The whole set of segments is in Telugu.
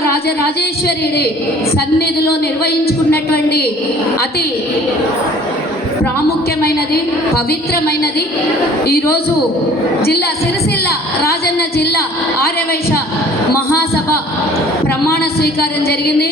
రాజరాజేశ్వరుడి సన్నిధిలో నిర్వహించుకున్నటువంటి అతి ప్రాముఖ్యమైనది పవిత్రమైనది. ఈరోజు జిల్లా సిరిసిల్ల రాజన్న జిల్లా ఆర్యవైశ మహాసభ ప్రమాణ స్వీకారం జరిగింది.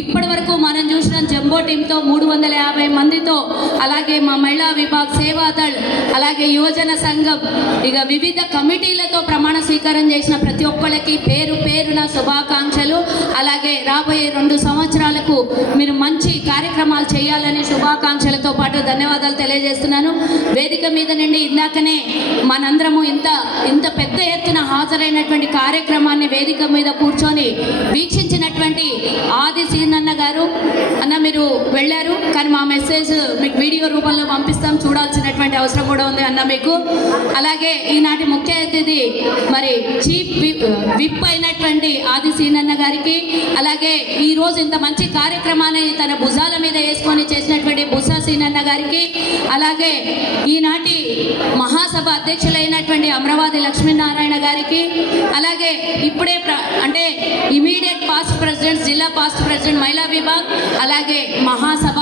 ఇప్పటి వరకు మనం చూసిన జంబో టీంతో మూడు వందల యాభై మందితో అలాగే మా మహిళా విభాగ్ సేవాదళ్ అలాగే యువజన సంఘం ఇక వివిధ కమిటీలతో ప్రమాణ స్వీకారం చేసిన ప్రతి ఒక్కళ్ళకి పేరు పేరున శుభాకాంక్షలు. అలాగే రాబోయే రెండు సంవత్సరాలకు మీరు మంచి కార్యక్రమాలు చేయాలని శుభాకాంక్షలతో పాటు ధన్యవాదాలు. తెలియజేస్తున్నాను. వేదిక మీద నుండి ఇందాకనే మనందరము ఇంత ఇంత పెద్ద ఎత్తున హాజరైనటువంటి కార్యక్రమాన్ని వేదిక మీద కూర్చొని వీక్షించినటువంటి ఆది సీనన్న గారు. అన్న మీరు వెళ్ళారు కానీ మా మెసేజ్ మీకు వీడియో రూపంలో పంపిస్తాం. చూడాల్సినటువంటి అవసరం కూడా ఉంది అన్న మీకు. అలాగే ఈనాటి ముఖ్య అతిథి మరి చీఫ్ విప్ అయినటువంటి ఆది సీనన్న గారికి అలాగే ఈరోజు ఇంత మంచి కార్యక్రమాన్ని తన భుజాల మీద వేసుకొని చేసినటువంటి బుసా సీనన్న గారికి అలాగే ఈనాటి మహాసభ అధ్యక్షులైనటువంటి అమరావతి లక్ష్మీనారాయణ గారికి అలాగే ఇప్పుడే ప్ర- అంటే ఇమీడియట్ పాస్ట్ ప్రెసిడెంట్ జిల్లా పాస్ట్ ప్రెసిడెంట్ మహిళా విభాగ్ అలాగే మహాసభ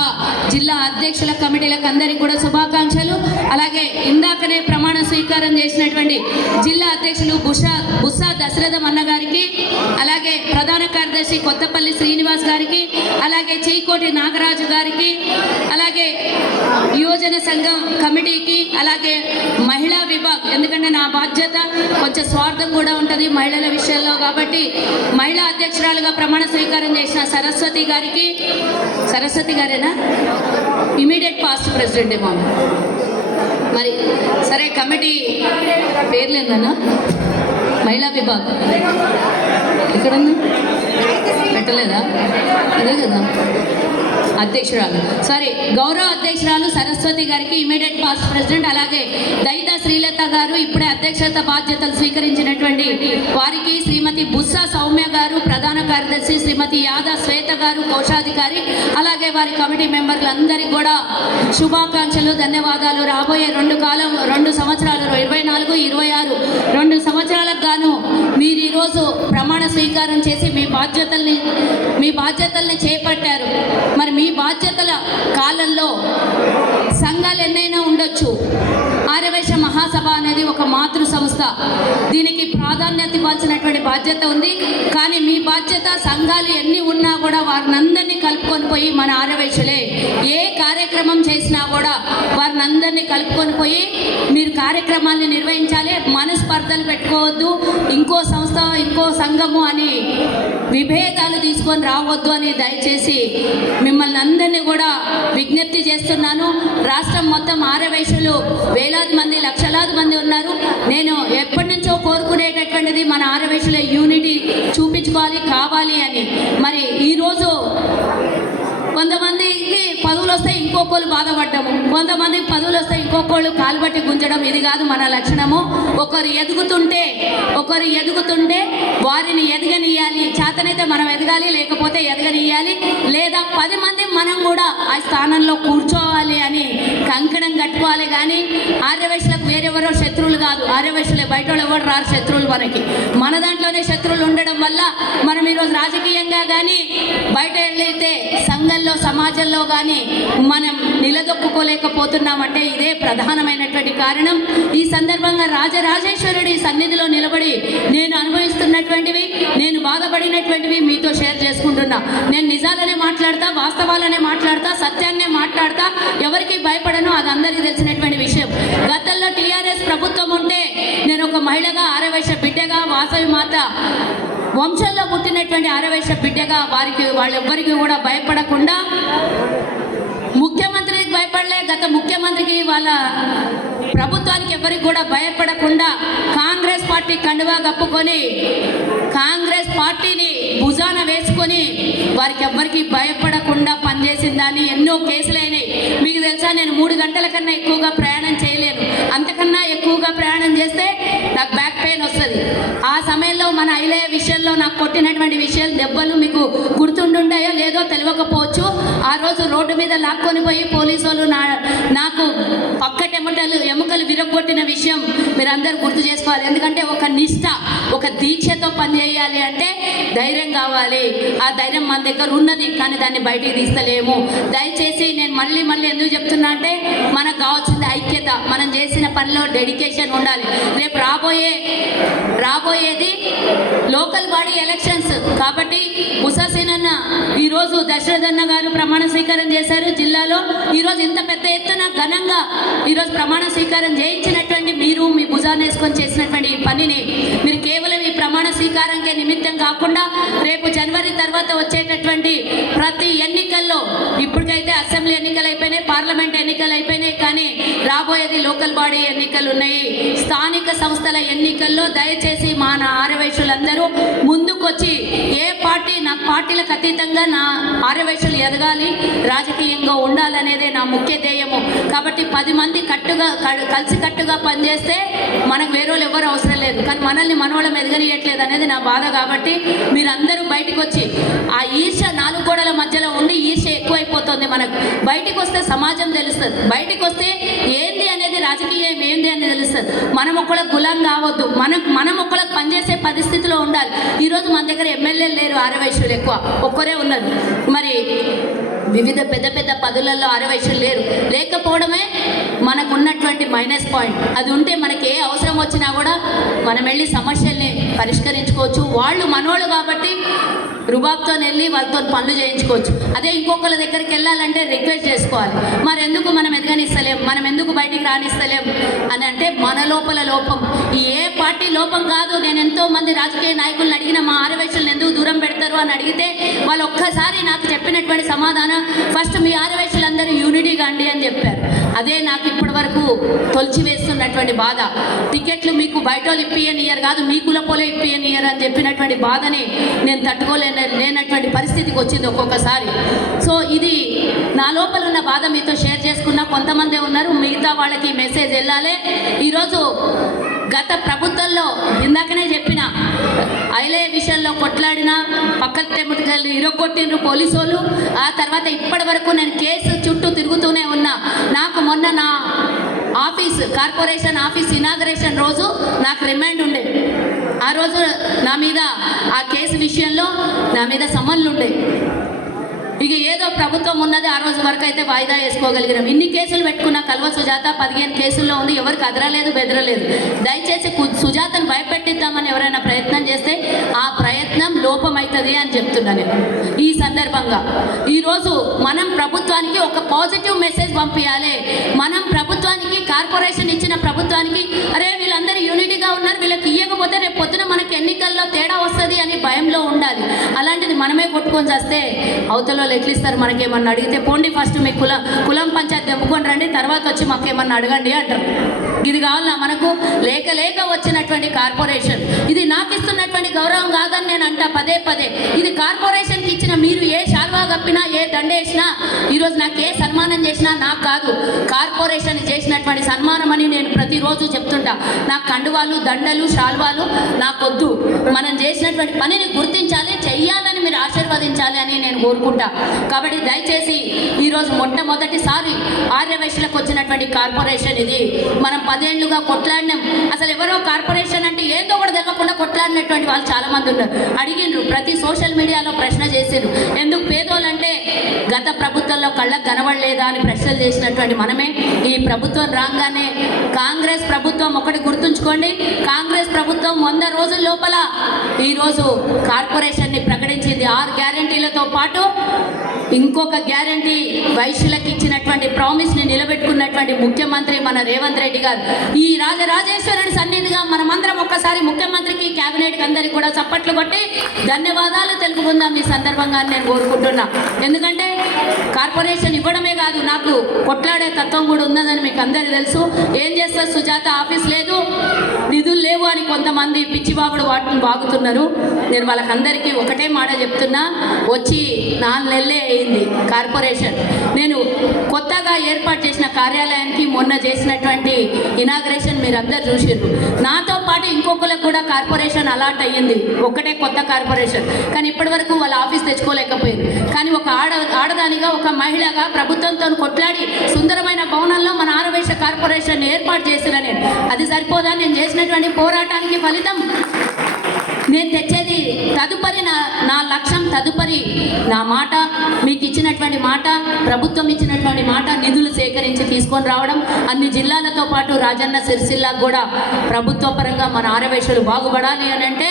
జిల్లా అధ్యక్షుల కమిటీలకు అందరికీ కూడా శుభాకాంక్షలు. అలాగే ఇందాకనే ప్రమాణ స్వీకారం చేసినటువంటి జిల్లా అధ్యక్షులు బుషా బుస్సా దశరథం అన్న గారికి అలాగే ప్రధాన కార్యదర్శి కొత్తపల్లి శ్రీనివాస్ గారికి అలాగే చీకోటి నాగరాజు గారికి అలాగే యువజన సంఘం కమిటీకి అలాగే మహిళా విభాగ్ ఎందుకంటే నా బాధ్యత కొంచెం స్వార్థం కూడా ఉంటుంది మహిళల విషయంలో కాబట్టి మహిళా అధ్యక్షురాలుగా ప్రమాణ స్వీకారం చేసిన సరస్వతి గారికి సరస్వతి గారేనా? ఇమీడియట్ పాస్ట్ ప్రెసిడెంట్ ఏమో మరి సరే కమిటీ పేర్లేందన్నా? మహిళా విభాగ్. ఎక్కడ ఉంది పెట్టలేదా? అదే కదా. అధ్యక్షురాలు. సారీ గౌరవ అధ్యక్షురాలు సరస్వతి గారికి ఇమీడియట్ పాస్ట్ ప్రెసిడెంట్ అలాగే దైత శ్రీలత గారు ఇప్పుడే అధ్యక్షత బాధ్యతలు స్వీకరించినటువంటి వారికి శ్రీమతి బుస్సా సౌమ్య గారు ప్రధాన కార్యదర్శి శ్రీమతి యాదా శ్వేత గారు కోశాధికారి అలాగే వారి కమిటీ మెంబర్లందరికీ కూడా శుభాకాంక్షలు ధన్యవాదాలు. రాబోయే రెండు కాలం రెండు సంవత్సరాలు ఇరవై నాలుగు ఇరవై ఆరు రెండు సంవత్సరాలకు గాను మీరు ఈరోజు ప్రమాణ స్వీకారం చేసి మీ బాధ్యతల్ని మీ బాధ్యతల్ని చేపట్టారు. మరి మీ బాధ్యతల కాలంలో సంఘాలు ఎన్నైనా ఉండొచ్చు. ఆర్యవైశ్య మహాసభ అనేది ఒక మాతృ సంస్థ. దీనికి ప్రాధాన్యత ఇవ్వాల్సినటువంటి బాధ్యత ఉంది. కానీ మీ బాధ్యత సంఘాలు ఎన్ని ఉన్నా కూడా వారిని అందరినీ కలుపుకొని పోయి మన ఆర్యవైశ్యులే ఏ కార్యక్రమం చేసినా కూడా వారిని అందరినీ కలుపుకొని పోయి మీరు కార్యక్రమాన్ని నిర్వహించాలి. మనస్పర్ధలు పెట్టుకోవద్దు. ఇంకో సంస్థ ఇంకో సంఘము అని విభేదాలు తీసుకొని రావద్దు అని దయచేసి మిమ్మల్ని అందరినీ కూడా విజ్ఞప్తి చేస్తున్నాను. రాష్ట్రం మొత్తం ఆర్యవైశ్యులు వేలాది మంది లక్షలాది మంది ఉన్నారు. నేను ఎప్పటి నుంచో కోరుకునేటటువంటిది మన ఆర్యవైశ్యుల యూనిటీ చూపించుకోవాలి కావాలి అని. మరి ఈరోజు కొంతమందికి పదవులు వస్తే ఇంకొకళ్ళు బాధపడ్డము. కొంతమంది పదవులు వస్తే ఇంకొకళ్ళు కాలుబట్టి గుంజడం ఇది కాదు మన లక్షణము. ఒకరు ఎదుగుతుంటే ఒకరు ఎదుగుతుంటే వారిని ఎదగనియాలి. చేతనైతే మనం ఎదగాలి లేకపోతే ఎదగనియాలి. లేదా పది మంది మనం కూడా ఆ స్థానంలో కూర్చోవాలి అని కంకణం కట్టుకోవాలి కానీ ఆర్యవైశ్యులకు వేరెవరో శత్రువులు కాదు. ఆర్యవైశ్యులే బయట వాళ్ళు ఎవరు రారు? శత్రువులు మనకి. మన దాంట్లోనే శత్రువులు ఉండడం వల్ల మనం ఈరోజు రాజకీయంగా కానీ బయట వెళ్ళైతే సంఘంలో సమాజంలో కానీ మనం నిలదొక్కుకోలేకపోతున్నామంటే ఇదే ప్రధానమైనటువంటి కారణం. ఈ సందర్భంగా రాజరాజేశ్వరుడి సన్నిధిలో నిలబడి నేను అనుభవిస్తున్నటువంటివి నేను బాధపడినటువంటివి మీతో షేర్ చేసుకుంటున్నా. నేను నిజాలనే మాట్లాడతా వాస్తవాలనే మాట్లాడతా సత్యాన్నే మాట్లాడతా ఎవరికి భయపడను అది అందరికీ తెలిసినటువంటి విషయం. గతంలో టీఆర్ఎస్ ప్రభుత్వం ఉంటే నేను ఒక మహిళగా ఆరవేశ బిడ్డగా వాసవి మాత వంశంలో పుట్టినటువంటి ఆరవేశ బిడ్డగా వారికి వాళ్ళెవ్వరికి కూడా భయపడకుండా ముఖ్యమంత్రికి భయపడలే. గత ముఖ్యమంత్రికి వాళ్ళ ప్రభుత్వానికి ఎవరికి కూడా భయపడకుండా కాంగ్రెస్ పార్టీ కండువా కప్పుకొని కాంగ్రెస్ పార్టీని భుజాన వేసుకొని వారికి ఎవ్వరికి భయపడకుండా పనిచేసిన దాన్ని ఎన్నో కేసులైనాయి మీకు తెలుసా నేను మూడు గంటల కన్నా ఎక్కువగా ప్రయాణం చేయలేను. అంతకన్నా ఎక్కువగా ప్రయాణం చేస్తే నాకు బ్యాక్ పెయిన్ వస్తుంది. ఆ సమయంలో మన ఐలయ విషయం విషయంలో నాకు కొట్టినటువంటి విషయాలు దెబ్బలు మీకు గుర్తుండుంటాయో లేదో తెలియకపోవచ్చు ఆ రోజు రోడ్డు మీద లాక్కొని పోయి పోలీసు వాళ్ళు నా నాకు పక్కటెమటలు ఎముకలు విరగొట్టిన విషయం మీరందరూ గుర్తు చేసుకోవాలి. ఎందుకంటే ఒక నిష్ట ఒక దీక్షతో పనిచేయాలి అంటే ధైర్యం కావాలి. ఆ ధైర్యం మన దగ్గర ఉన్నది కానీ దాన్ని బయటికి తీస్తలేము. దయచేసి నేను మళ్ళీ మళ్ళీ ఎందుకు చెప్తున్నా అంటే మనకు కావాల్సింది ఐక్యత. మనం చేసిన పనిలో డెడికేషన్ ఉండాలి. రేపు రాబోయే రాబోయేది లోకల్ బాడీ ఎలక్షన్స్. కాబట్టి ముసాసేనన్న ఈరోజు దశరథన్న గారు ప్రమాణ స్వీకారం చేశారు జిల్లాలో. ఈరోజు ఇంత పెద్ద ఎత్తున ఘనంగా ఈరోజు ప్రమాణ స్వీకారం చేయించినటువంటి మీరు మీ భుజాన్ని వేసుకొని చేసినటువంటి ఈ పనిని మీరు కేవలం ప్రమాణ స్వీకారంకే నిమిత్తం కాకుండా రేపు జనవరి తర్వాత వచ్చేటటువంటి ప్రతి ఎన్నికల్లో ఇప్పటికైతే అసెంబ్లీ ఎన్నికలు అయిపోయినాయి పార్లమెంట్ ఎన్నికలు అయిపోయినాయి కానీ రాబోయేది లోకల్ బాడీ ఎన్నికలు ఉన్నాయి. స్థానిక సంస్థల ఎన్నికల్లో దయచేసి మా నా ముందుకొచ్చి ఏ పార్టీ నా పార్టీలకు అతీతంగా నా ఆరవయసులు ఎదగాలి రాజకీయంగా ఉండాలనేదే నా ముఖ్య ధ్యేయము. కాబట్టి పది మంది కట్టుగా క- కలిసి కట్టుగా పనిచేస్తే మనకు వేరే వాళ్ళు ఎవరు అవసరం లేదు. కానీ మనల్ని మనోళ్ళం తెలియట్లేదు అనేది నా బాధ కాబట్టి మీరందరూ బయటకు వచ్చి ఆ ఈర్ష నాలుగు గోడల మధ్యలో ఉండి ఈర్ష ఎక్కువైపోతుంది మనకు. బయటికి వస్తే సమాజం తెలుస్తుంది. బయటికి వస్తే ఏంది అనేది రాజకీయం ఏంది అనేది తెలుస్తుంది. మనం ఒక్కళ్ళకి గులాం కావద్దు. మనం మనం ఒక్కళ్ళకి పనిచేసే పరిస్థితిలో ఉండాలి. ఈరోజు మన దగ్గర ఎమ్మెల్యేలు లేరు ఆరవైశ్యులు ఎక్కువ. ఒక్కరే ఉన్నారు మరి వివిధ పెద్ద పెద్ద పదులలో ఆరవైశ్యులు లేరు. లేకపోవడమే మనకు ఉన్నటువంటి మైనస్ పాయింట్. అది ఉంటే మనకి ఏ అవసరం వచ్చినా కూడా మనం వెళ్ళి సమస్యల్ని పరిష్కరించుకోవచ్చు. వాళ్ళు మనోళ్ళు కాబట్టి రుబాబ్తో వెళ్ళి వాళ్ళతో పనులు చేయించుకోవచ్చు. అదే ఇంకొకళ్ళ దగ్గరికి వెళ్ళాలంటే రిక్వెస్ట్ చేసుకోవాలి. మరి ఎందుకు మనం ఎదగనిస్తలేం? మనం ఎందుకు బయటికి రానిస్తలేం? అని అంటే మన లోపల లోపం. ఏ పార్టీ లోపం కాదు. నేను ఎంతో మంది రాజకీయ నాయకులను అడిగిన మా ఆరవేశులను ఎందుకు దూరం పెడతారు అని అడిగితే వాళ్ళు ఒక్కసారి నాకు చెప్పినటువంటి సమాధానం ఫస్ట్ మీ ఆరవేశులందరూ యూనిటీగా అండి అని చెప్పారు. అదే నాకు ఇప్పటి వరకు తొలిచివేస్తున్నటువంటి బాధ. టికెట్లు మీకు బయట వాళ్ళు ఇప్పియనియర్ కాదు మీ కులపోలే ఇప్పియనియర్ అని చెప్పినటువంటి బాధని నేను తట్టుకోలేను. లేనటువంటి పరిస్థితికి వచ్చింది ఒక్కొక్కసారి. సో ఇది నా లోపల ఉన్న బాధ మీతో షేర్ చేసుకున్న కొంతమందే ఉన్నారు మిగతా వాళ్ళకి మెసేజ్ వెళ్ళాలి. ఈరోజు గత ప్రభుత్వంలో ఇందాకనే చెప్పిన ఐలే విషయంలో కొట్లాడిన పక్క తెమ్మటికెళ్ళి ఇరగొట్టిండ్రు పోలీసు వాళ్ళు ఆ తర్వాత ఇప్పటి వరకు నేను కేసు చుట్టూ తిరుగుతూనే ఉన్నా. నాకు మొన్న నా ఆఫీస్ కార్పొరేషన్ ఆఫీస్ ఇనాగరేషన్ రోజు నాకు రిమాండ్ ఉండే. ఆ రోజు నా మీద ఆ కేసు విషయంలో నా మీద సమన్లు ఉండే. ఇక ఏదో ప్రభుత్వం ఉన్నది ఆ రోజు వరకు అయితే వాయిదా వేసుకోగలిగినాం. ఇన్ని కేసులు పెట్టుకున్న కల్వ సుజాత పదిహేను కేసుల్లో ఉంది. ఎవరికి అదరలేదు బెదరలేదు. దయచేసి సుజాతను భయపెట్టిద్దామని ఎవరైనా ప్రయత్నం చేస్తే ఆ ప్రయత్నం లోపమవుతుంది అని చెప్తున్నా నేను. ఈ సందర్భంగా. ఈరోజు మనం ప్రభుత్వానికి ఒక పాజిటివ్ మెసేజ్ పంపించాలి మనం ప్రభుత్వానికి కార్పొరేషన్ ఇచ్చిన ప్రభుత్వానికి అరే వీళ్ళందరూ యూనిటీగా ఉన్నారు వీళ్ళకి ఇవ్వకపోతే రేపు పొద్దున మనకి ఎన్నికల్లో తేడా వస్తుంది అని భయంలో ఉండాలి. అలాంటిది మనమే కొట్టుకొని చేస్తే అవతల వాళ్ళు ఎట్లు ఇస్తారు మనకేమన్నా అడిగితే పోండి ఫస్ట్ మీ కులం కులం పంచాయతీ తెంపుకొని రండి తర్వాత వచ్చి మాకేమన్నా అడగండి అంటారు. ఇది కావాలా మనకు లేక లేక వచ్చినటువంటి కార్పొరేషన్. ఇది నాకు ఇస్తున్నటువంటి గౌరవం కాదని నేను అంటా పదే పదే. ఇది కార్పొరేషన్కి ఇచ్చిన మీరు ఏ శాల్వా కప్పినా ఏ దండేసినా ఈరోజు నాకు ఏ సన్మానం చేసినా నాకు కాదు. కార్పొరేషన్ చేసినటువంటి సన్మానం అని నేను ప్రతిరోజు చెప్తుంటా. నాకు కండువాలు దండలు శాల్వాలు నాకొద్దు. మనం చేసినటువంటి పనిని గుర్తించాలి చెయ్యాలని మీరు ఆశీర్వదించాలి అని నేను కోరుకుంటా. కాబట్టి దయచేసి ఈరోజు మొట్టమొదటిసారి ఆర్యవైశ్యులకు వచ్చినటువంటి కార్పొరేషన్ ఇది. మనం పదేళ్ళుగా కొట్లాడినాం. అసలు ఎవరో కార్పొరేషన్ అంటే ఏందో కూడా తెలియకుండా కొట్లాడినటువంటి వాళ్ళు చాలా మంది ఉన్నారు. అడిగిండ్రు ప్రతి సోషల్ మీడియాలో ప్రశ్న చేసిండ్రు. ఎందుకు పేదోళ్ళంటే గత ప్రభుత్వంలో కళ్ళకు కనబడలేదా అని ప్రశ్నలు చేసినటువంటి మనమే. ఈ ప్రభుత్వం రాగానే కాంగ్రెస్ ప్రభుత్వం ఒకటి గుర్తుంచుకోండి. కాంగ్రెస్ ప్రభుత్వం వంద రోజుల లోపల ఈరోజు కార్పొరేషన్ని ప్రకటించింది ఆరు గ్యారంటీలతో పాటు ఇంకొక గ్యారంటీ వైశ్యులకు ఇచ్చినటువంటి ప్రామిస్ని నిలబెట్టుకున్నటువంటి ముఖ్యమంత్రి మన రేవంత్ రెడ్డి గారు. ఈ రాజరాజేశ్వరుడి సన్నిధిగా మనమందరం ఒక్కసారి ముఖ్యమంత్రికి కేబినెట్ అందరికి కూడా చప్పట్లు కొట్టి ధన్యవాదాలు తెలుపుకుందాం ఈ సందర్భంగా నేను కోరుకుంటున్నా. ఎందుకంటే కార్పొరేషన్ ఇవ్వడమే కాదు నాకు కొట్లాడే తత్వం కూడా ఉన్నదని మీకు అందరికీ తెలుసు. ఏం చేస్తారు సుజాత? ఆఫీస్ లేదు నిధులు లేవు అని కొంతమంది పిచ్చిబాబుడు వాటిని బాగుతున్నారు నేను వాళ్ళకందరికీ ఒకటే మాట చెప్తున్నా వచ్చి నాలుగు నెలలే అయింది కార్పొరేషన్. నేను కొత్తగా ఏర్పాటు చేసిన కార్యాలయానికి మొన్న చేసినటువంటి ఇనాగ్రేషన్ మీరు అందరు చూసారు నాతో పాటు ఇంకొకరికి కూడా కార్పొరేషన్ అలాట్ అయ్యింది. ఒక్కటే కొత్త కార్పొరేషన్. కానీ ఇప్పటి వరకు వాళ్ళ ఆఫీస్ తెచ్చుకోలేకపోయారు కానీ ఒక ఆడ ఆడదానిగా ఒక మహిళగా ప్రభుత్వంతో కొట్లాడి సుందరమైన భవనంలో మన ఆరవేశ కార్పొరేషన్ ఏర్పాటు చేసిన నేను. అది సరిపోదా? నేను చేసినటువంటి పోరాటానికి ఫలితం నేను తెచ్చేది తదుపరి నా నా లక్ష్యం తదుపరి నా మాట. మీకు ఇచ్చినటువంటి మాట ప్రభుత్వం ఇచ్చినటువంటి మాట నిధులు సేకరించి తీసుకొని రావడం అన్ని జిల్లాలతో పాటు రాజన్న సిరిసిల్లాకు కూడా ప్రభుత్వ పరంగా మన ఆరవేశలు బాగుపడాలి అని అంటే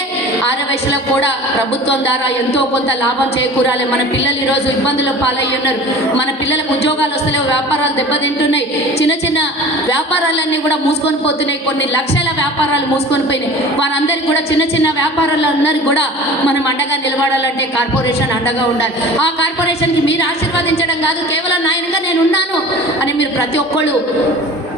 ఆరవేశలకు కూడా ప్రభుత్వం ద్వారా ఎంతో కొంత లాభం చేకూరాలి. మన పిల్లలు ఈరోజు ఇబ్బందులు పాలయ్యి ఉన్నారు మన పిల్లలకు ఉద్యోగాలు వస్తలేవు వ్యాపారాలు దెబ్బతింటున్నాయి. చిన్న చిన్న వ్యాపారాలన్నీ కూడా మూసుకొని పోతున్నాయి. కొన్ని లక్షల వ్యాపారాలు మూసుకొని పోయినాయి. వారందరికీ కూడా చిన్న చిన్న వ్యాపారాలందరికీ కూడా మనం అండగా నిలబడాలంటే కార్పొరేషన్ అండగా ఉండాలి. ఆ కార్పొరేషన్కి మీరు ఆశీర్వదించడం కాదు కేవలం నాయనగా నేను ఉన్నాను అని మీరు ప్రతి ఒక్కళ్ళు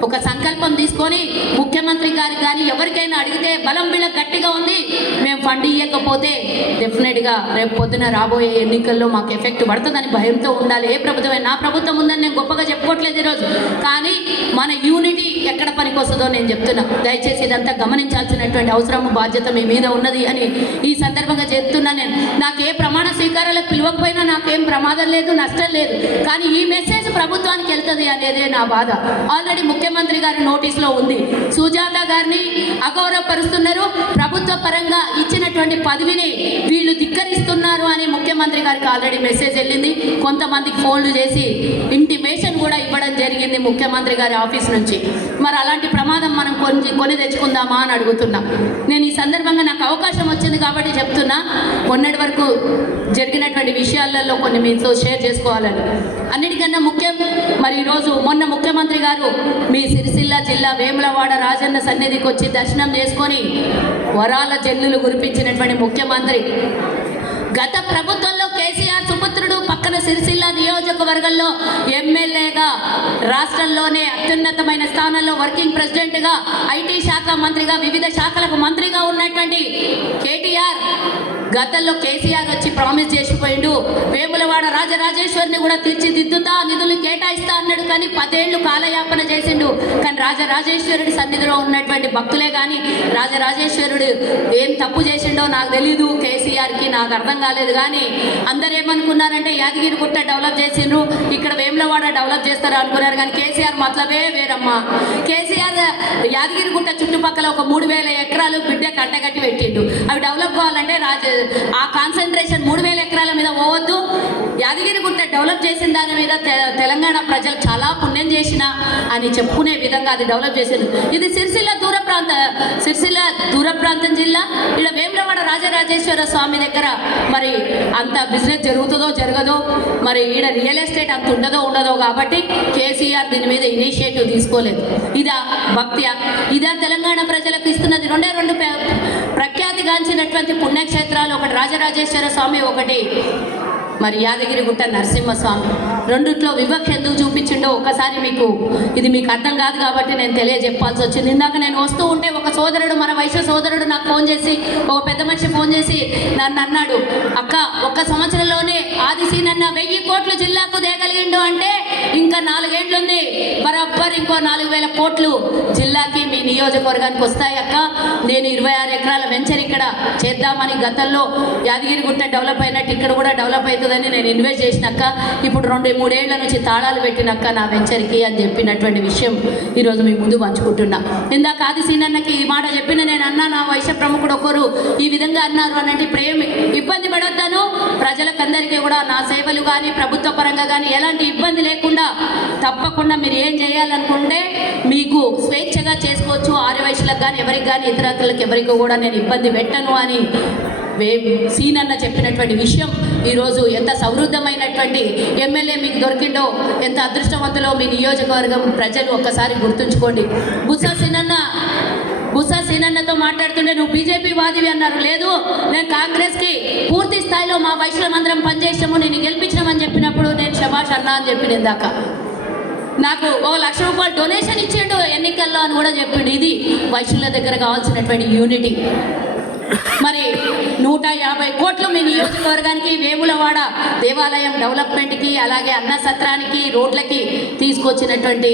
ఒక సంకల్పం తీసుకొని ముఖ్యమంత్రి గారు కానీ ఎవరికైనా అడిగితే బలం వీళ్ళ గట్టిగా ఉంది మేము ఫండ్ ఇవ్వకపోతే డెఫినెట్గా రేపు పొద్దున రాబోయే ఎన్నికల్లో మాకు ఎఫెక్ట్ పడుతుందని భయంతో ఉండాలి. ఏ ప్రభుత్వమే? నా ప్రభుత్వం ఉందని నేను గొప్పగా చెప్పుకోవట్లేదు ఈరోజు. కానీ మన యూనిటీ ఎక్కడ పనికి వస్తుందో నేను చెప్తున్నా. దయచేసి ఇదంతా గమనించాల్సినటువంటి అవసరం బాధ్యత మీ మీద ఉన్నది అని ఈ సందర్భంగా చెప్తున్నా నేను. నాకు ఏ ప్రమాణ స్వీకారాలకు పిలవకపోయినా నాకేం ప్రమాదం లేదు నష్టం లేదు. కానీ ఈ మెసేజ్ ప్రభుత్వానికి వెళ్తుంది అనేదే నా బాధ. ఆల్రెడీ ముఖ్యమంత్రి గారి నోటీస్లో ఉంది. సుజాత గారిని అగౌరవపరుస్తున్నారు. ప్రభుత్వ పరంగా ఇచ్చినటువంటి పదవిని వీళ్ళు ధిక్కరిస్తున్నారు అని ముఖ్యమంత్రి గారికి ఆల్రెడీ మెసేజ్ వెళ్ళింది. కొంతమందికి ఫోన్లు చేసి ఇంటిమేషన్ కూడా ఇవ్వడం జరిగింది ముఖ్యమంత్రి గారి ఆఫీస్ నుంచి. మరి అలాంటి ప్రమాదం మనం కొని కొని తెచ్చుకుందామా అని అడుగుతున్నా. నేను ఈ సందర్భంగా నాకు అవకాశం వచ్చింది కాబట్టి చెప్తున్నా. మొన్నటి వరకు జరిగినటువంటి విషయాలలో కొన్ని మీతో షేర్ చేసుకోవాలని. అన్నిటికన్నా ముఖ్యం మరి ఈరోజు మొన్న ముఖ్యమంత్రి గారు మీ సిరిసిల్ల జిల్లా వేములవాడ రాజన్న సన్నిధికి వచ్చి దర్శనం చేసుకొని వరాల జల్లులు కురిపించినటువంటి ముఖ్యమంత్రి గత ప్రభుత్వంలో కేసీఆర్ సుపుత్రుడు పక్కన సిరిసిల్ల నియోజకవర్గంలో ఎమ్మెల్యేగా రాష్ట్రంలోనే అత్యున్నతమైన స్థానంలో వర్కింగ్ ప్రెసిడెంట్గా ఐటీ శాఖ మంత్రిగా వివిధ శాఖలకు మంత్రిగా ఉన్నటువంటి కేటీఆర్ గతంలో కేసీఆర్ వచ్చి ప్రామిస్ చేసిపోయిండు. వేములవాడ రాజరాజేశ్వరిని కూడా తీర్చిదిద్దుతా నిధులు కేటాయిస్తా అన్నాడు కానీ పదేళ్ళు కాలయాపన చేసిండు. కానీ రాజరాజేశ్వరుడి సన్నిధిలో ఉన్నటువంటి భక్తులే కానీ రాజరాజేశ్వరుడు ఏం తప్పు చేసిండో నాకు తెలీదు. కేసీఆర్కి నాకు అర్థం కాలేదు కానీ అందరు ఏమనుకున్నారంటే యాదగిరి గుట్ట డెవలప్ చేసిండ్రు. ఇక్కడ వేములవాడ డెవలప్ చేస్తారు అనుకున్నారు. కానీ కేసీఆర్ మతలబే వేరమ్మా. కేసీఆర్ యాదగిరి గుట్ట చుట్టుపక్కల ఒక మూడు వేల ఎకరాలు బిడ్డ కట్టగట్టి పెట్టిండు. అవి డెవలప్ కావాలంటే రాజ ఆ కాన్సన్ట్రేషన్ మూడు వేల ఎకరాల మీద పోవద్దు. యాదగిరి గుట్ట డెవలప్ చేసిన దాని మీద తె- తెలంగాణ ప్రజలు చాలా పుణ్యం చేసిన అని చెప్పుకునే విధంగా అది డెవలప్ చేసింది ఇది సిరిసిల్ల దూర ప్రాంత సిరిసిల్ల దూర ప్రాంతం జిల్లా. ఇక్కడ వేములవాడ రాజరాజేశ్వర స్వామి దగ్గర మరి అంత బిజినెస్ జరుగుతుందో జరగదో మరి ఈడ రియల్ ఎస్టేట్ అంత ఉండదో ఉండదో కాబట్టి కేసీఆర్ దీని మీద ఇనిషియేటివ్ తీసుకోలేదు. ఇదా భక్త్యా ఇదా తెలంగాణ ప్రజలకు ఇస్తున్నది రెండే రెండు ప్ర- ప్రఖ్యాతిగాంచినటువంటి పుణ్యక్షేత్రాలు ఒకటి రాజరాజేశ్వర స్వామి ఒకటి. మరి యాదగిరిగుట్ట నరసింహస్వామి. రెండిట్లో వివక్ష ఎందుకు చూపించిండో ఒకసారి మీకు ఇది మీకు అర్థం కాదు కాబట్టి నేను తెలియజెప్పాల్సి వచ్చింది. ఇందాక నేను వస్తూ ఉంటే ఒక సోదరుడు మన వైశ్య సోదరుడు నాకు ఫోన్ చేసి ఒక పెద్ద మనిషి ఫోన్ చేసి నన్ను అన్నాడు అక్క ఒక్క సంవత్సరంలోనే ఆదిశీ నన్న వెయ్యి కోట్లు జిల్లాకు దేగలిగిండు అంటే ఇంకా నాలుగేండ్లు ఉంది బరాబర్ ఇంకో నాలుగు వేల కోట్లు జిల్లాకి నియోజకవర్గానికి వస్తాయి అక్క. నేను ఇరవై ఆరు ఎకరాల వెంచర్ ఇక్కడ చేద్దామని గతంలో యాదగిరిగుట్ట డెవలప్ అయినట్టు ఇక్కడ కూడా డెవలప్ అవుతుందని నేను ఇన్వెస్ట్ చేసినాక ఇప్పుడు రెండు మూడేళ్ళ నుంచి తాళాలు పెట్టినాక నా వెంచర్కి అని చెప్పినటువంటి విషయం ఈరోజు మీ ముందు పంచుకుంటున్నా. ఇందాక ఆది సీనన్నకి ఈ మాట చెప్పిన నేను అన్నా నా వైశ్య ప్రముఖుడు ఒకరు ఈ విధంగా అన్నారు అన్నట్టు ఇప్పుడు ఏమి ఇబ్బంది పడొద్దాను. ప్రజలకందరికీ కూడా నా సేవలు కానీ ప్రభుత్వ పరంగా కానీ ఎలాంటి ఇబ్బంది లేకుండా తప్పకుండా మీరు ఏం చేయాలనుకుంటే మీకు స్వేచ్ఛగా చేసుకోవచ్చు ఆర్యవైశ్యులకు కానీ ఎవరికి కానీ ఇతరత్రులకు ఎవరికి కూడా నేను ఇబ్బంది పెట్టను అని వే సీనన్న చెప్పినటువంటి విషయం. ఈరోజు ఎంత సమృద్ధమైనటువంటి ఎమ్మెల్యే మీకు దొరికిండో ఎంత అదృష్టవంతులో మీ నియోజకవర్గం ప్రజలు ఒక్కసారి గుర్తుంచుకోండి. బుసా సీనన్న బుసా సీనన్నతో మాట్లాడుతుంటే నువ్వు బీజేపీ వాదివి అన్నారు. లేదు నేను కాంగ్రెస్కి పూర్తి స్థాయిలో మా వైశ్యులమందరం పనిచేసాము నేను గెలిపించినామని చెప్పినప్పుడు నేను శభాష్ అన్నా అని చెప్పిన ఇందాక. నాకు ఓ లక్ష రూపాయలు డొనేషన్ ఇచ్చిండు ఎన్నికల్లో అని కూడా చెప్పిండు. ఇది వైశ్యుల దగ్గర కావాల్సినటువంటి యూనిటీ మరి నూట యాభై కోట్లు మీ నియోజకవర్గానికి వేములవాడ దేవాలయం డెవలప్మెంట్కి అలాగే అన్న సత్రానికి రోడ్లకి తీసుకొచ్చినటువంటి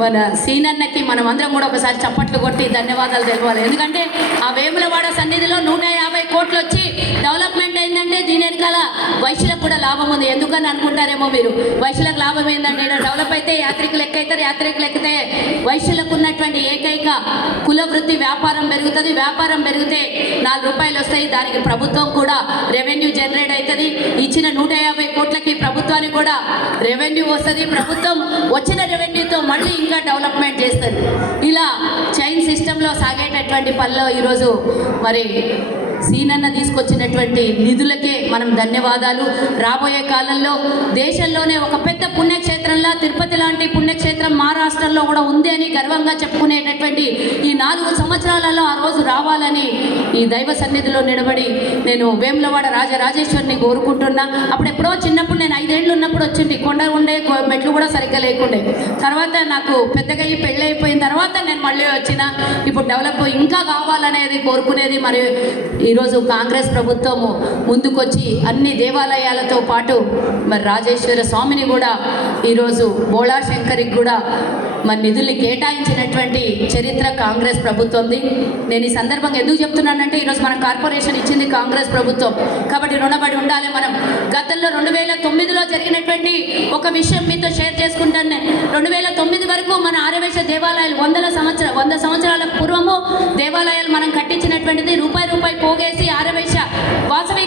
మన సీనన్నకి మనం అందరం కూడా ఒకసారి చప్పట్లు కొట్టి ధన్యవాదాలు తెలవాలి ఎందుకంటే ఆ వేములవాడ సన్నిధిలో నూట యాభై కోట్లు వచ్చి డెవలప్మెంట్ అయిందంటే దీని వెనకాల వైశ్యులకు కూడా లాభం ఉంది. ఎందుకని అనుకుంటారేమో మీరు? వైశ్యులకు లాభం ఏంటంటే డెవలప్ అయితే యాత్రికులు ఎక్కైతారు యాత్రికులు ఎక్కితే వైశ్యులకు ఉన్నటువంటి ఏకైక కుల వృత్తి వ్యాపారం పెరుగుతుంది. వ్యాపారం పెరిగితే నాలుగు రూపాయలు వస్తాయి. దానికి ప్రభుత్వం కూడా రెవెన్యూ జనరేట్ అవుతుంది ఇచ్చిన నూట యాభై కోట్లకి ప్రభుత్వానికి కూడా రెవెన్యూ వస్తుంది. ప్రభుత్వం వచ్చిన రెవెన్యూతో మళ్ళీ ఇంకా డెవలప్మెంట్ చేస్తుంది. ఇలా చైన్ సిస్టంలో సాగేటటువంటి పనిలో ఈరోజు మరి సీనన్న తీసుకొచ్చినటువంటి నిధులకే మనం ధన్యవాదాలు. రాబోయే కాలంలో దేశంలోనే ఒక పెద్ద పుణ్యక్షేత్రంలా తిరుపతి లాంటి పుణ్యక్షేత్రం మా రాష్ట్రంలో కూడా ఉంది అని గర్వంగా చెప్పుకునేటటువంటి ఈ నాలుగు సంవత్సరాలలో ఆ రోజు రావాలని ఈ దైవ సన్నిధిలో నిలబడి నేను వేములవాడ రాజరాజేశ్వరిని కోరుకుంటున్నా. అప్పుడెప్పుడో చిన్నప్పుడు నేను ఐదేళ్ళు ఉన్నప్పుడు వచ్చింది. కొండ ఉండే కొ- మెట్లు కూడా సరిగ్గా లేకుండే. తర్వాత నాకు పెద్దగా ఈ పెళ్ళి అయిపోయిన తర్వాత నేను మళ్ళీ వచ్చిన. ఇప్పుడు డెవలప్ ఇంకా కావాలనేది కోరుకునేది మరి ఈరోజు కాంగ్రెస్ ప్రభుత్వము ముందుకొచ్చి అన్ని దేవాలయాలతో పాటు మరి రాజేశ్వర స్వామిని కూడా ఈరోజు బోళాశంకరికి కూడా మరి నిధుల్ని కేటాయించినటువంటి చరిత్ర కాంగ్రెస్ ప్రభుత్వంది. నేను ఈ సందర్భంగా ఎందుకు చెప్తున్నానంటే ఈరోజు మన కార్పొరేషన్ ఇచ్చింది కాంగ్రెస్ ప్రభుత్వం. కాబట్టి రుణపడి ఉండాలి మనం. గతంలో రెండు వేల తొమ్మిదిలో జరిగినటువంటి ఒక విషయం మీతో షేర్ చేసుకుంటాను. రెండు వేల తొమ్మిది వరకు మన ఆరవేశ దేవాలయాలు వందల సంవత్సర వంద సంవత్సరాల పూర్వము దేవాలయాలు మనం కట్టించినటువంటిది రూపాయి రూపాయి పోగేసి ఆరవేశ వాసవి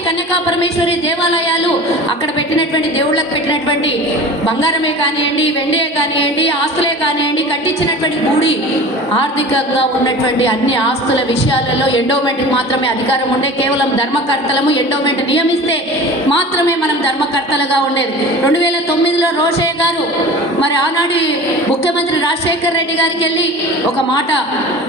కన్యకా పరమేశ్వరి దేవాలయాలు అక్కడ పెట్టినటువంటి దేవుళ్ళకు పెట్టినటువంటి బంగారమే కానివ్వండి వెండియే కానివ్వండి ఆస్తులే కానివ్వండి కట్టించినటువంటి గుడి ఆర్థికంగా ఉన్నటువంటి అన్ని ఆస్తుల విషయాలలో ఎండోమెంట్కి మాత్రమే అధికారం ఉండే కేవలం ధర్మకర్తలము ఎండోమెంట్ నియమిస్తే మాత్రమే మనం ధర్మకర్తలుగా ఉండేది. రెండు వేల తొమ్మిదిలో రోషయ్య గారు మరి ఆనాడు ముఖ్యమంత్రి రాజశేఖర్ రెడ్డి గారికి వెళ్ళి ఒక మాట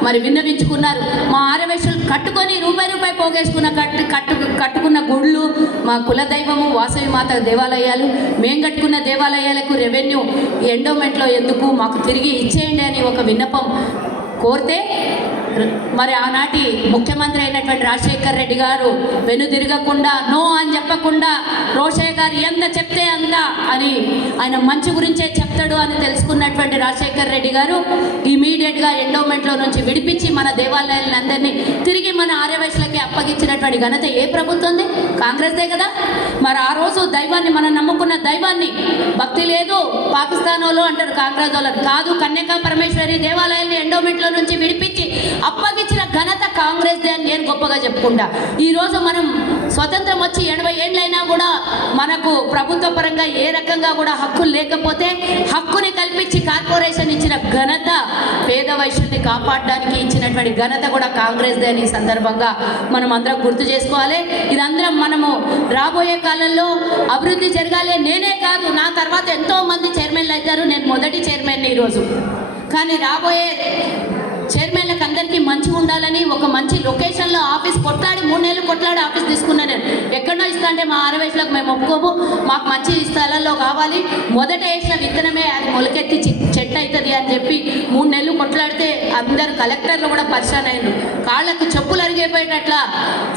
మరి విన్నవించుకున్నారు. మా ఆరవేశులు కట్టుకొని రూపాయి రూపాయి పోగేసుకున్న కట్టు కట్టు కట్టుకున్న గుళ్ళు మా కులదైవము వాసవి మాత దేవాలయాలు మేము కట్టుకున్న దేవాలయాలకు రెవెన్యూ ఎండోమెంట్లో ఎందుకు మాకు తిరిగి ఇచ్చేయండి అని ఒక విన్నపం కోరితే మరి ఆనాటి ముఖ్యమంత్రి అయినటువంటి రాజశేఖర్ రెడ్డి గారు వెనుదిరగకుండా నో అని చెప్పకుండా రోషయ్య గారు ఎంత చెప్తే అంత అని ఆయన మంచి గురించే చెప్తాడు అని తెలుసుకున్నటువంటి రాజశేఖర్ రెడ్డి గారు ఇమీడియట్గా ఎండోమెంట్లో నుంచి విడిపించి మన దేవాలయాలందరినీ తిరిగి మన ఆర్యవైశ్యులకి అప్పగించినటువంటి ఘనత ఏ ప్రభుత్వంది? కాంగ్రెస్దే కదా. మరి ఆ రోజు దైవాన్ని మనం నమ్ముకున్న దైవాన్ని భక్తి లేదు పాకిస్తాన్ వాళ్ళు అంటారు కాంగ్రెస్ వాళ్ళని కాదు కన్యకా పరమేశ్వరి దేవాలయాన్ని ఎండోమెంట్లో నుంచి విడిపించి కాంగ్రెస్ దే అని నేను గొప్పగా చెప్పుకుంటా. ఈ రోజు మనం స్వతంత్రం వచ్చి ఎనభై ఏళ్ళైనా కూడా మనకు ప్రభుత్వ పరంగా ఏ రకంగా కూడా హక్కులు లేకపోతే హక్కుని కల్పించి కార్పొరేషన్ ఇచ్చిన ఘనత పేద వైశ్యుల్ని కాపాడడానికి ఇచ్చినటువంటి ఘనత కూడా కాంగ్రెస్దే అని ఈ సందర్భంగా మనం అందరం గుర్తు చేసుకోవాలి. ఇదందరం మనము రాబోయే కాలంలో అభివృద్ధి జరగాలి. నేనే కాదు నా తర్వాత ఎంతో మంది చైర్మన్లు అవుతారు. నేను మొదటి చైర్మన్ ఈరోజు కానీ రాబోయే చైర్మన్లకు అందరికీ మంచిగా ఉండాలని ఒక మంచి లొకేషన్లో ఆఫీస్ కొట్లాడి మూడు నెలలు కొట్లాడి ఆఫీస్ తీసుకున్నాను నేను ఎక్కడో ఇస్తా అంటే మా ఆరవేసులకు మేము ఒప్పుకోము. మాకు మంచి స్థలంలో కావాలి. మొదట వేసిన విత్తనమే అది మొలకెత్తి చి- చెట్టు అవుతుంది అని చెప్పి అందరు కలెక్టర్లు కూడా పరిశాన్ అయ్యారు కాళ్ళకు చెప్పులు అరిగిపోయేటట్ల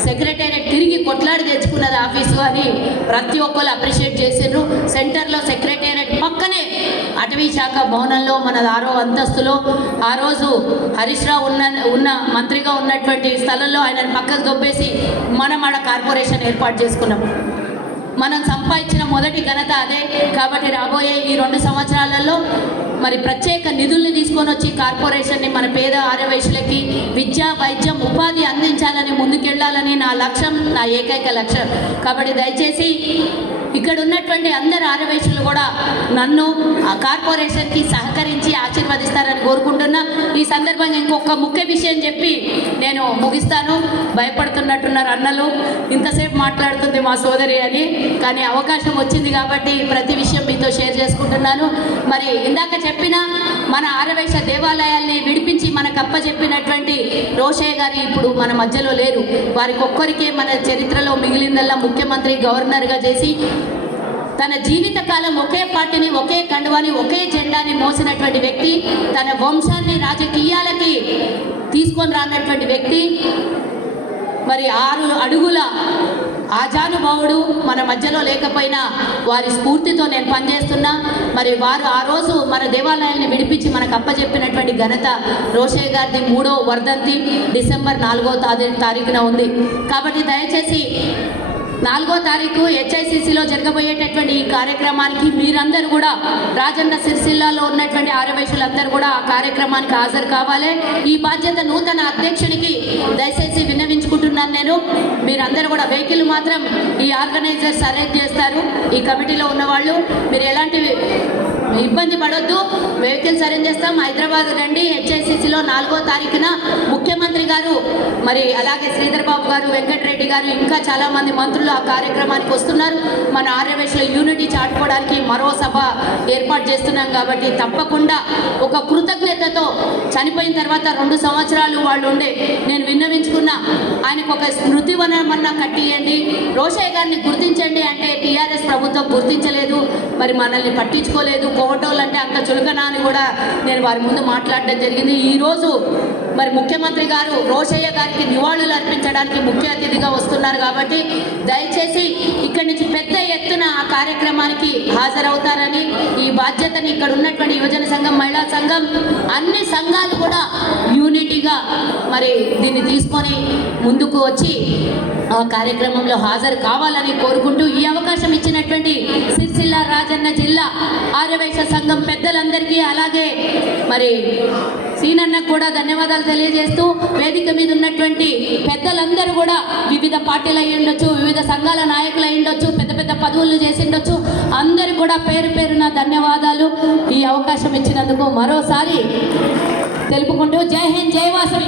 సెక్రటేరియట్ తిరిగి కొట్లాడి తెచ్చుకున్నది ఆఫీసు అని ప్రతి ఒక్కరు అప్రిషియేట్ చేసిండ్రు. సెంటర్లో సెక్రటేరియట్ పక్కనే అటవీ శాఖ భవనంలో మన ఆరో అంతస్తులో ఆ రోజు హరీష్ రావు ఉన్న ఉన్న మంత్రిగా ఉన్నటువంటి స్థలంలో ఆయనను పక్కకు దొబ్బేసి మనం ఆడ కార్పొరేషన్ ఏర్పాటు చేసుకున్నాం. మనం సంపాదించిన మొదటి ఘనత అదే. కాబట్టి రాబోయే ఈ రెండు సంవత్సరాలలో మరి ప్రత్యేక నిధుల్ని తీసుకొని వచ్చి కార్పొరేషన్ని మన పేద ఆరవయసులకి విద్య వైద్యం ఉపాధి అందించాలని ముందుకెళ్ళాలని నా లక్ష్యం నా ఏకైక లక్ష్యం. కాబట్టి దయచేసి ఇక్కడ ఉన్నటువంటి అందరు ఆరవేశులు కూడా నన్ను ఆ కార్పొరేషన్కి సహకరించి ఆశీర్వదిస్తారని కోరుకుంటున్నా. ఈ సందర్భంగా ఇంకొక ముఖ్య విషయం చెప్పి నేను ముగిస్తాను. భయపడుతున్నట్టున్నారు అన్నలు. ఇంతసేపు మాట్లాడుతుంది మా సోదరి అని. కానీ అవకాశం వచ్చింది కాబట్టి ప్రతి విషయం మీతో షేర్ చేసుకుంటున్నాను. మరి ఇందాక చెప్పిన మన ఆరవేశ దేవాలయాల్ని విడిపించి మనకు అప్పచెప్పినటువంటి రోషయ్య గారు ఇప్పుడు మన మధ్యలో లేరు. వారికి ఒక్కరికే మన చరిత్రలో మిగిలిందల్లా ముఖ్యమంత్రి గవర్నర్గా చేసి తన జీవితకాలం ఒకే పార్టీని ఒకే కండువాని ఒకే జెండాని మోసినటువంటి వ్యక్తి తన వంశాన్ని రాజకీయాలకి తీసుకొని రానటువంటి వ్యక్తి మరి ఆరు అడుగుల ఆజానుభావుడు మన మధ్యలో లేకపోయినా వారి స్ఫూర్తితో నేను పనిచేస్తున్నా. మరి వారు ఆ రోజు మన దేవాలయాన్ని విడిపించి మనకు అప్పచెప్పినటువంటి ఘనత రోషయ్య గారిది మూడో వర్ధంతి డిసెంబర్ నాలుగో తారీఖున ఉంది. కాబట్టి దయచేసి నాలుగో తారీఖు హెచ్ఐసిసిలో జరగబోయేటటువంటి ఈ కార్యక్రమానికి మీరందరూ కూడా రాజన్న సిరిసిల్లాలో ఉన్నటువంటి ఆరవేశులందరూ కూడా ఆ కార్యక్రమానికి హాజరు కావాలి. ఈ బాధ్యత నూతన అధ్యక్షునికి దయచేసి విన్నవించుకుంటున్నాను నేను. మీరందరూ కూడా వెహికల్ మాత్రం ఈ ఆర్గనైజర్స్ అరేంజ్ చేస్తారు. ఈ కమిటీలో ఉన్నవాళ్ళు మీరు ఎలాంటి ఇబ్బంది పడొద్దు. వెహికల్స్ అరేంజ్ చేస్తాం. హైదరాబాద్ రండి. హెచ్ఐసిసిలో నాలుగో తారీఖున ముఖ్యమంత్రి గారు మరి అలాగే శ్రీధర్ బాబు గారు వెంకటరెడ్డి గారు ఇంకా చాలా మంది మంత్రులు ఆ కార్యక్రమానికి వస్తున్నారు. మన ఆర్యవేశ్లో యూనిటీ చాటుకోవడానికి మరో సభ ఏర్పాటు చేస్తున్నాం కాబట్టి తప్పకుండా ఒక కృతజ్ఞతతో చనిపోయిన తర్వాత రెండు సంవత్సరాలు వాళ్ళు ఉండే నేను విన్నవించుకున్న. ఆయనకు ఒక స్మృతి వనమన్నా కట్టియండి. రోషయ్య గారిని గుర్తించండి అంటే టీఆర్ఎస్ ప్రభుత్వం గుర్తించలేదు. మరి మనల్ని పట్టించుకోలేదు. కోవటోళ్ళు అంటే అంత చులకన అని కూడా నేను వారి ముందు మాట్లాడడం జరిగింది. ఈరోజు మరి ముఖ్యమంత్రి గారు రోషయ్య గారికి నివాళులు అర్పించడానికి ముఖ్య అతిథిగా వస్తున్నారు కాబట్టి దయచేసి ఇక్కడి నుంచి పెద్ద ఎత్తున ఆ కార్యక్రమానికి హాజరవుతారని బాధ్యతని ఇక్కడ ఉన్నటువంటి యువజన సంఘం మహిళా సంఘం అన్ని సంఘాలు కూడా యూనిటీగా మరి దీన్ని తీసుకొని ముందుకు వచ్చి ఆ కార్యక్రమంలో హాజరు కావాలని కోరుకుంటూ ఈ అవకాశం ఇచ్చినటువంటి సిరిసిల్ల రాజన్న జిల్లా ఆర్యవైశ్య సంఘం పెద్దలందరికీ అలాగే మరి సీనన్నకు కూడా ధన్యవాదాలు తెలియజేస్తూ వేదిక మీద ఉన్నటువంటి పెద్దలందరూ కూడా వివిధ పార్టీలు అయి ఉండొచ్చు వివిధ సంఘాల నాయకులు అయి ఉండొచ్చు పెద్ద పెద్ద పదవులు చేసిండొచ్చు అందరు కూడా పేరు పేరున ధన్యవాదాలు. ఈ అవకాశం ఇచ్చినందుకు మరోసారి తెలుపుకుంటూ జై హింద్ జై వాసవి.